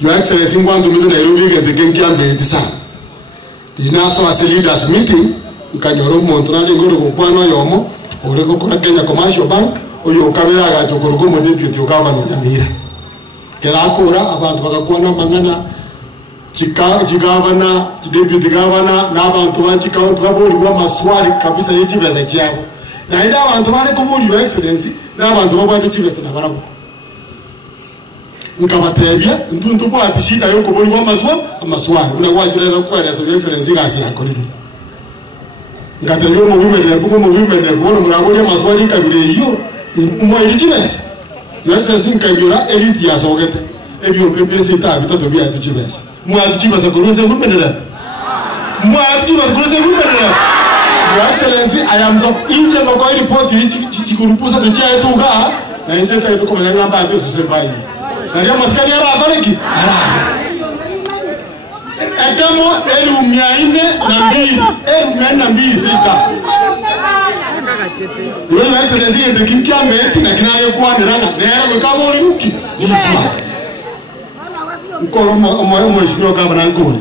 Your Excellency Ngwantu mitu Nairobi get the game kiambe etisa. Inaso as a leaders meeting, ukanyoro montrali ngoro kukwano yomo, oreko kura Kenya Commercial Bank, oyo kabira ga chokorogo mo deputy governor Nyamira. Kera akora abantu bakakwana mangana chigavana, deputy governor, n'abantu bachikaunti baburi wa maswali kabisa y'ikibeza cyabo. Na ida abantu bari kuburi Your Excellency, n'abantu babanje kibeza nabarabo. Nkabatebya ntuntu bwa atishida yo kuburi wa maswali. Una wajira kwereza Your Excellency gasi yakorire. Ngatebyo mu bimerere kuko mu bimerere kubona murabonye maswali kabire iyo mo y'ikibeza. Your Excellency nkanyura elite yasogete. Ebyo bibese ta bitatu bya atishibeza. Mwatichibasa kuruze kumenera. Mwatichibasa kuruze kumenera. Your Excellency, I am so inje ngoko report chikurupusa tuchia etuga na inje ta etuko manya ngamba atu susembai. Na ya maskani ara abareki. Ara. Ekamo eru miaine na mbili. Eru miaine na mbili sita. Your Excellency ende kinkia meti na kinayo kwa nirana. Nero kamo uri uki. Nisma. Nkoro mheshimiwa gavana Nkuru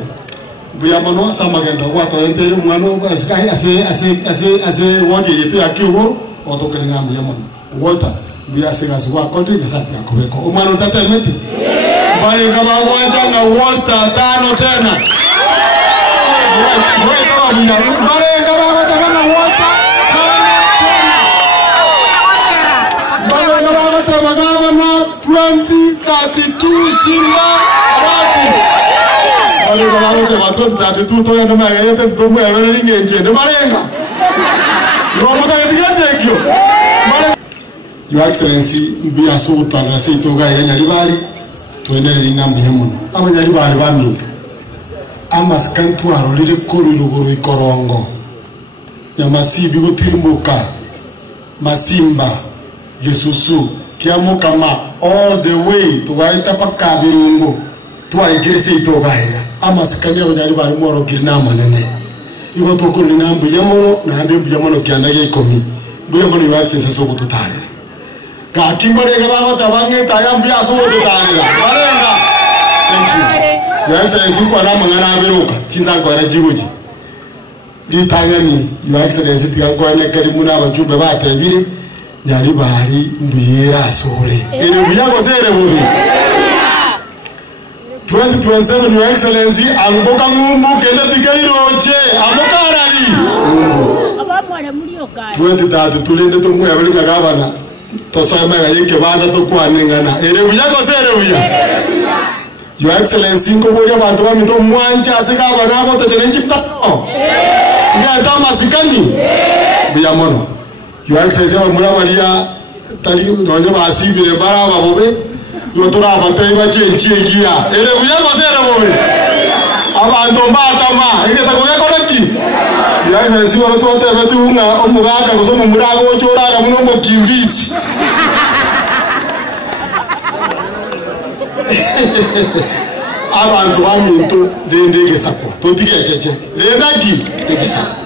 buya mano samagenda kwa torentele mwana ase wodi yetu ya kiwo otokele ngambu ya mano Walter buya segasi kwa kodi besati yakobeko omwana utatemeti bali kama wanja na Walter tano tena wewe kama buya bali kama wanja na Walter bali kama wanja gavana 2032 Simba Wale kama wote watoto tatu toya na maya yote tutomwe yale linge nje malenga. Romo ta yetige kyo. Your Excellency mbia suta na sito ga yanya libali tuenele lingambi yamuno. Abanya libali baminga. Ama skantu arolire koruluguru ikorongo. Ya masibi gutimbuka. Masimba Yesusu kiamukama all the way tuwaita paka birungo. Tuwa igirisi itogahera ama sikanya abanyari bari moro girinama nene igo tokuri ngambu yamono na ndembu yamono kyanda yekomi buya bono yatse so gututare ka kimbarega baba tabange tayambi aso gututare barenga thank you Your Excellency kwa nama ngana aberuka kinzango ara jibuji litangani Your Excellency tigango ene karimu n'abajumbe batebire nyari bari mbiyera asole ere buyago sere bubi 2027 Your Excellency angoka ngumbu kende tikairoche amoka arari abamwale mulioka 2030 tulende tumwe abelika gavana tosoma yake banda tokwanengana ere buyago sere buya Your Excellency ngobori abantu bamito mwanja asigaba nabo tetenenji ptao ngata masikani buya mono Your Excellency amurabalia tali nonye basibire bara babobe yotora abataiba chenchigia ere buyago sere bobe abantu mbatama igesa kugekoreki Your Excellency waro tote betunga omugaka gusoma murago chorara muno ngo kimbisi abantu baminto dende gesako totige cheche lenda gi gesako